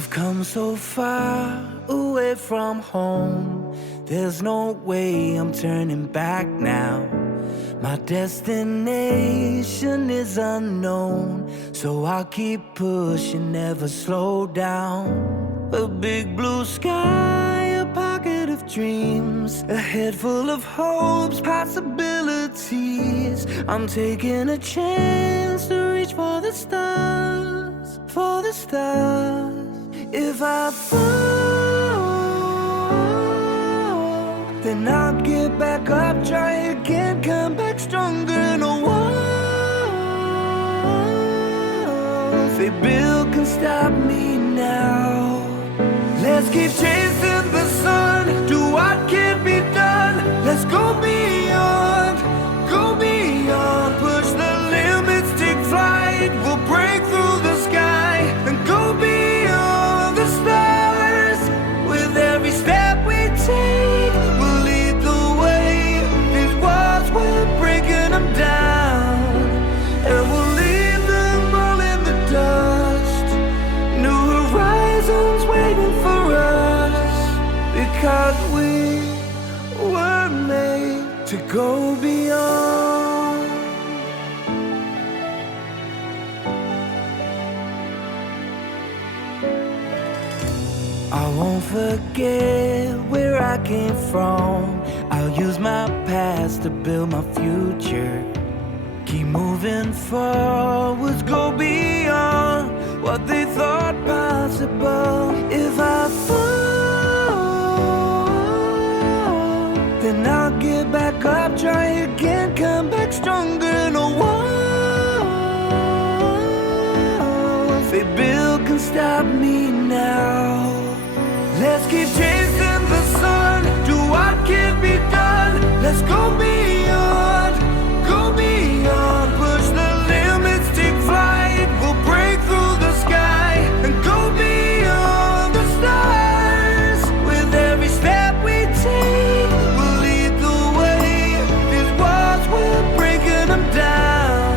I've come so far away from home. There's no way I'm turning back now. My destination is unknown, so I'll keep pushing, never slow down. A big blue sky, a pocket of dreams, a head full of hopes, possibilities. I'm taking a chance to reach for the stars, for the stars. If I fall, then I'll get back up, try again, come back stronger. No walls they build can stop me now. Let's keep chasing the sun, do what can't be done. Let's go beyond, push the limits, take flight. We'll break through the sky and go beyond the stars. With every step we take, we'll lead the way. These walls, we're breaking them down, and we'll leave them all in the dust. New horizons waiting for us, because we were made to go beyond. I won't forget where I came from. I'll use my past to build my future. Keep moving forwards, go beyond what they thought possible. If I fall, then I'll get back up, try again, come back stronger. No walls they build can stop me now. Let's keep chasing the sun, do what can't be done. Let's go beyond, push the limits, take flight. We'll break through the sky and go beyond the stars. With every step we take, we'll lead the way. These walls, we're breaking them down,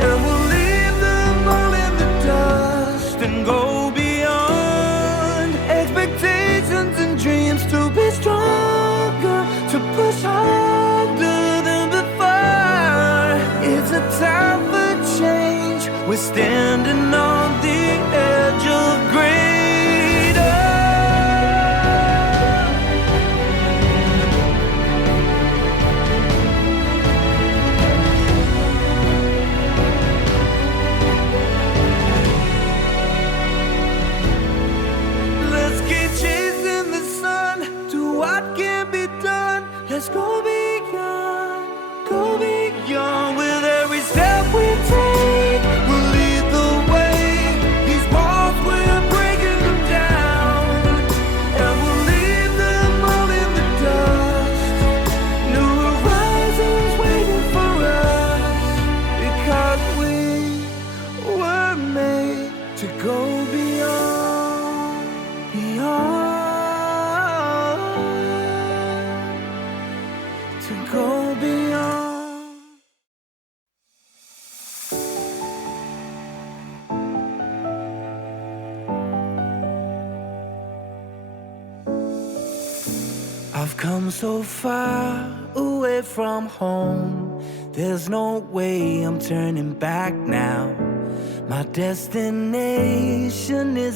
and we'll leave them all in the dust and go beyond. Expectations and dreams to be stronger, to push harder than before. It's a time for change, we're standing on the edge of greater. Let's keep chasing the sun, do what can be done. Let's go beyond, with every step we take. We'll lead the way. These walls, we're breaking them down, and we'll leave them all in the dust. New horizons waiting for us, because we were made to go beyond, to go beyond. I've come so far away from home. There's no way I'm turning back now. My destination is